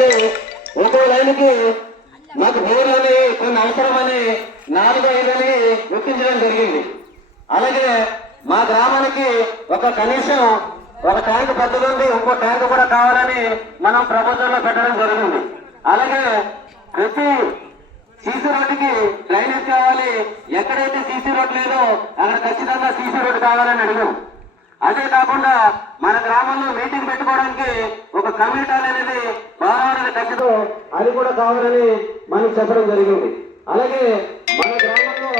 వాళ్ళు ఒక్కో లైన్కి మాకు బోర్లని కొన్ని అవసరమని 4-5 అని గుర్తించడం జరిగింది. అలాగే మా గ్రామానికి కనీసం ఒక ట్యాంక్ పెద్దది ఉంది, ఇంకో ట్యాంక్ కూడా కావాలని మనం ప్రపోజల్లో పెట్టడం జరిగింది. అలాగే ప్రతి సీసీ రోడ్డుకి డ్రైనేజ్ కావాలి, ఎక్కడైతే సీసీ రోడ్ లేదో అక్కడ ఖచ్చితంగా సీసీ రోడ్డు కావాలని అడిగాం. అదే కాకుండా మన గ్రామంలో మీటింగ్ పెట్టుకోవడానికి ఒక కమిటీ అనేది బాగా ఖచ్చితం, అది కూడా కావాలని మనం చెప్పడం జరిగింది. అలాగే మన గ్రామంలో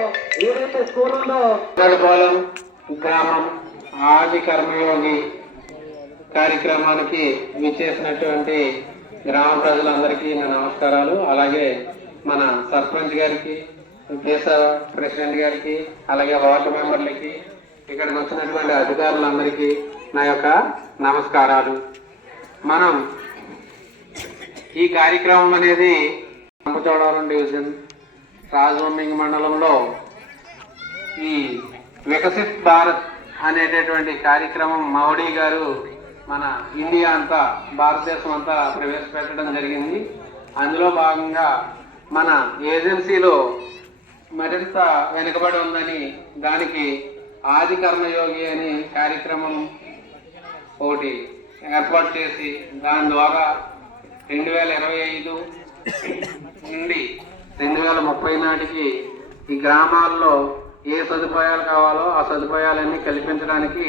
ఏదైతే స్కూల్ ఉందో గడపాలెం గ్రామం ఆది కర్మయోగి కార్యక్రమానికి విచ్చేసినటువంటి గ్రామ ప్రజలందరికీ నా నమస్కారాలు. అలాగే మన సర్పంచ్ గారికి, దేశ ప్రెసిడెంట్ గారికి, అలాగే వార్డు మెంబర్లకి, ఇక్కడికి వచ్చినటువంటి అధికారులందరికీ నా యొక్క నమస్కారాలు. మనం ఈ కార్యక్రమం అనేది రంపచోడవరం డివిజన్ రాజవొమ్మింగి మండలంలో ఈ వికసిత్ భారత్ అనేటటువంటి కార్యక్రమం మోడీ గారు మన ఇండియా అంతా, భారతదేశం అంతా ప్రవేశపెట్టడం జరిగింది. అందులో భాగంగా మన ఏజెన్సీలో మరింత వెనుకబడి ఉందని దానికి ఆది కర్మయోగి అనే కార్యక్రమం ఒకటి ఏర్పాటు చేసి దాని ద్వారా 2025 నుండి 2030 నాటికి ఈ గ్రామాల్లో ఏ సదుపాయాలు కావాలో ఆ సదుపాయాలన్నీ కల్పించడానికి